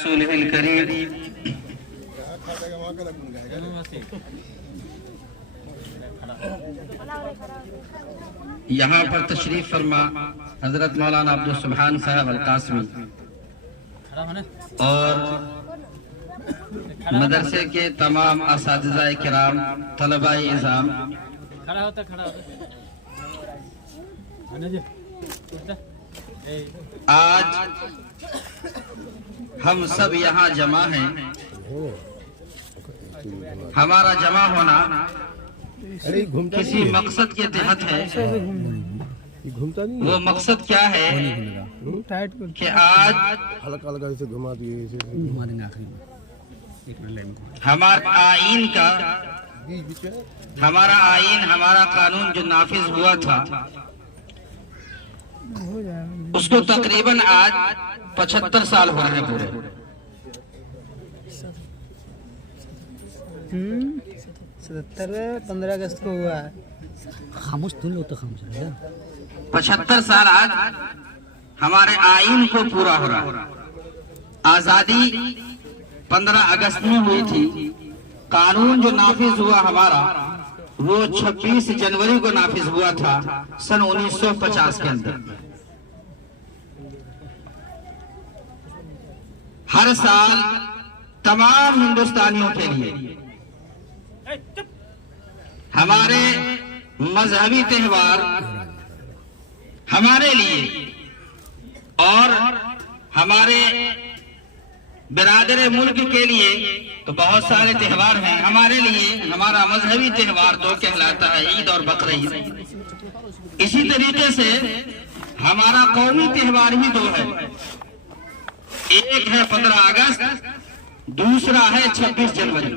رسولہ الکریم یہاں پر تشریف فرما حضرت مولانا عبدالسبحان صاحب القاسمی اور مدرسے کے تمام اساتذہ کرام، طلباء اعظام، آج ہم سب یہاں جمع ہیں۔ ہمارا جمع ہونا کسی مقصد کے تحت ہے۔ وہ مقصد کیا ہے کہ آج ہمارا آئین، ہمارا قانون جو نافذ ہوا تھا، اس کو تقریباً آج 75 سال ہو رہے ہیں پورے۔ 15 اگست کو ہوا ہے۔ 75 سال آج ہمارے آئین کو پورا ہو رہا ہے۔ آزادی 15 اگست میں ہوئی تھی۔ قانون جو نافذ ہوا ہمارا، وہ 26 جنوری کو نافذ ہوا تھا سن 1950 کے اندر۔ ہر سال تمام ہندوستانیوں کے لیے ہمارے مذہبی تہوار، ہمارے لیے اور ہمارے برادر ملک کے لیے تو بہت سارے تہوار ہیں۔ ہمارے لیے ہمارا مذہبی تہوار تو کہلاتا ہے عید اور بقرعید۔ اسی طریقے سے ہمارا قومی تہوار ہی دو ہے، ایک ہے 15 اگست، دوسرا ہے 26 جنوری۔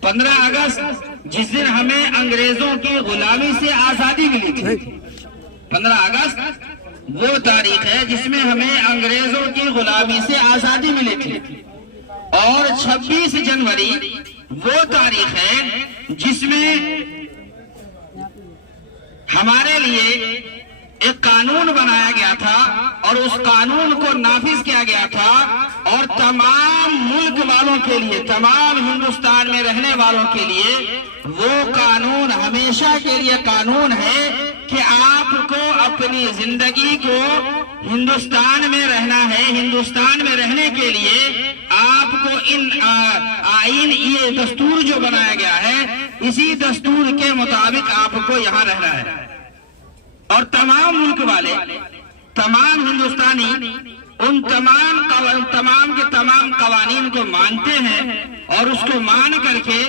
15 اگست جس دن ہمیں انگریزوں کی غلامی سے آزادی ملی تھی، 15 اگست وہ تاریخ ہے جس میں ہمیں انگریزوں کی غلامی سے آزادی ملی تھی، اور 26 جنوری وہ تاریخ ہے جس میں ہمارے لیے ایک قانون بنایا گیا تھا اور اس قانون کو نافذ کیا گیا تھا، اور تمام ملک والوں کے لیے، تمام ہندوستان میں رہنے والوں کے لیے وہ قانون ہمیشہ کے لیے قانون ہے کہ آپ کو اپنی زندگی کو ہندوستان میں رہنا ہے۔ ہندوستان میں رہنے کے لیے آپ کو آئین، یہ دستور جو بنایا گیا ہے، اسی دستور کے مطابق آپ کو یہاں رہنا ہے۔ اور تمام ملک والے، تمام ہندوستانی ان تمام کے تمام قوانین کو مانتے ہیں، اور اس کو مان کر کے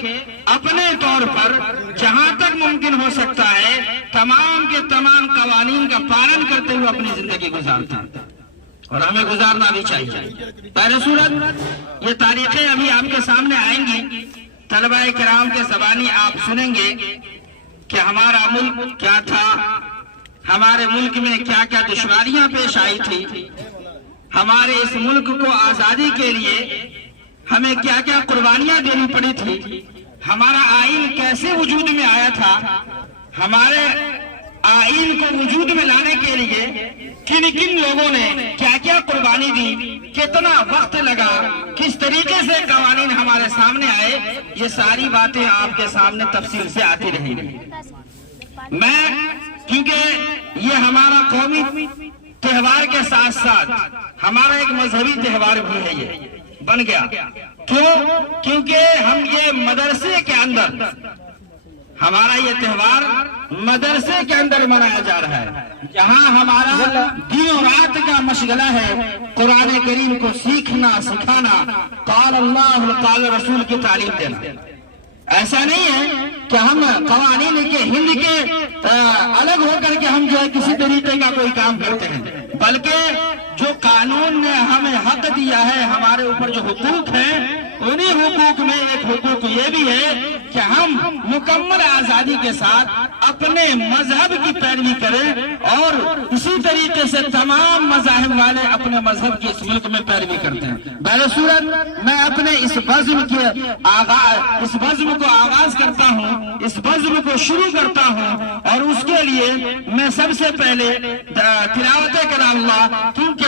اپنے طور پر جہاں تک ممکن ہو سکتا ہے تمام کے تمام قوانین کا پالن کرتے ہوئے اپنی زندگی گزارتے ہیں، اور ہمیں گزارنا بھی چاہیے۔ پہلے صورت یہ تاریخیں ابھی آپ کے سامنے آئیں گی، طلباء کرام کے زبانی آپ سنیں گے کہ ہمارا ملک کیا تھا، ہمارے ملک میں کیا کیا دشواریاں پیش آئی تھی، ہمارے اس ملک کو آزادی کے لیے ہمیں کیا کیا قربانیاں دینی پڑی تھی، ہمارا آئین کیسے وجود میں آیا تھا، ہمارے آئین کو وجود میں لانے کے لیے کن کن لوگوں نے کیا کیا قربانی دی، کتنا وقت لگا، کس طریقے سے قوانین ہمارے سامنے آئے، یہ ساری باتیں آپ کے سامنے تفصیل سے آتی رہیں گی۔ کیونکہ یہ ہمارا قومی تہوار کے ساتھ ساتھ ہمارا ایک مذہبی تہوار بھی ہے، یہ بن گیا۔ کیونکہ ہم یہ مدرسے کے اندر، ہمارا یہ تہوار مدرسے کے اندر منایا جا رہا ہے، جہاں ہمارا دن و رات کا مشغلہ ہے قرآن کریم کو سیکھنا، سکھانا، قال اللہ قال رسول کی تعلیم دینا۔ ایسا نہیں ہے کہ ہم قوانین کے ہند کے الگ ہو کر کے ہم جو ہے کسی طریقے کا کوئی کام کرتے ہیں، بلکہ جو قانون نے ہمیں حق دیا ہے، ہمارے اوپر جو حقوق ہیں، انہی حقوق میں ایک حقوق یہ بھی ہے کہ ہم مکمل آزادی کے ساتھ اپنے مذہب کی پیروی کریں، اور اسی طریقے سے تمام مذاہب والے اپنے مذہب کی اس ملک میں پیروی کرتے ہیں۔ بہرصورت میں اپنے اس بزم کو آغاز کرتا ہوں، اس بزم کو شروع کرتا ہوں، اور اس کے لیے میں سب سے پہلے تلاوت کلام اللہ، کیونکہ